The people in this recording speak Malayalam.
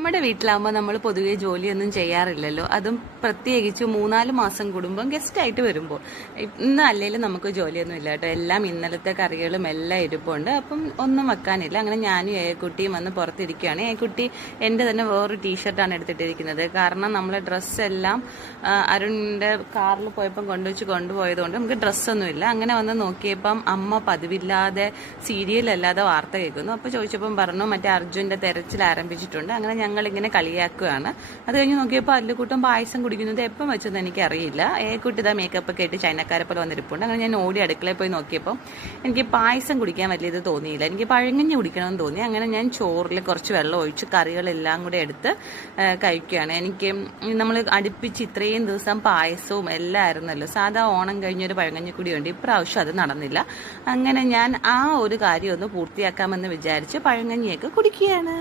നമ്മുടെ വീട്ടിലാകുമ്പോൾ നമ്മൾ പൊതുവേ ജോലിയൊന്നും ചെയ്യാറില്ലല്ലോ. അതും പ്രത്യേകിച്ച് 3-4 മാസം കൂടുമ്പം ഗസ്റ്റായിട്ട് വരുമ്പോൾ. ഇന്ന് അല്ലെങ്കിലും നമുക്ക് ജോലിയൊന്നും ഇല്ല കേട്ടോ. എല്ലാം ഇന്നലത്തെ കറികളും എല്ലാം ഇരിപ്പുണ്ട്. അപ്പം ഒന്നും വെക്കാനില്ല. അങ്ങനെ ഞാനും ഏക്കുട്ടിയും വന്ന് പുറത്തിരിക്കുകയാണ്. ഏക്കുട്ടി എൻ്റെ തന്നെ വേറൊരു ടീഷർട്ടാണ് എടുത്തിട്ടിരിക്കുന്നത്. കാരണം നമ്മളെ ഡ്രസ്സെല്ലാം അരുണിൻ്റെ കാറിൽ പോയപ്പം കൊണ്ടുപോയതുകൊണ്ട് നമുക്ക് ഡ്രസ്സൊന്നുമില്ല. അങ്ങനെ വന്ന് നോക്കിയപ്പം അമ്മ പതിവില്ലാതെ സീരിയലല്ലാതെ വാർത്ത കേൾക്കുന്നു. അപ്പോൾ ചോദിച്ചപ്പം പറഞ്ഞു മറ്റേ അർജുൻ്റെ തെരച്ചിൽ ആരംഭിച്ചിട്ടുണ്ട്. അങ്ങനെ ഞങ്ങളിങ്ങനെ കളിയാക്കുകയാണ്. അത് കഴിഞ്ഞ് നോക്കിയപ്പോൾ അല്ലുകൂട്ടം പായസം കുടിക്കുന്നത് എപ്പം വെച്ചെന്ന് എനിക്കറിയില്ല. ഏക്കുട്ടി ഇതാ മേക്കപ്പ് ഒക്കെ ഇട്ട് ചൈനക്കാരെ പോലെ വന്നിരിപ്പുണ്ട്. അങ്ങനെ ഞാൻ ഓടി അടുക്കളയിൽ പോയി നോക്കിയപ്പോൾ എനിക്ക് പായസം കുടിക്കാൻ വലിയ ഇത് തോന്നിയില്ല. എനിക്ക് പഴങ്ങഞ്ഞി കുടിക്കണമെന്ന് തോന്നി. അങ്ങനെ ഞാൻ ചോറിൽ കുറച്ച് വെള്ളം ഒഴിച്ച് കറികളെല്ലാം കൂടെ എടുത്ത് കഴിക്കുകയാണ്. എനിക്ക് നമ്മൾ അടുപ്പിച്ച് ഇത്രയും ദിവസം പായസവും എല്ലാം ആയിരുന്നല്ലോ. സാധാ ഓണം കഴിഞ്ഞൊരു പഴങ്ങഞ്ഞി കൂടിയുണ്ട്. ഇപ്രാവശ്യം അത് നടന്നില്ല. അങ്ങനെ ഞാൻ ആ ഒരു കാര്യം ഒന്ന് പൂർത്തിയാക്കാമെന്ന് വിചാരിച്ച് പഴങ്ങഞ്ഞിയൊക്കെ കുടിക്കുകയാണ്.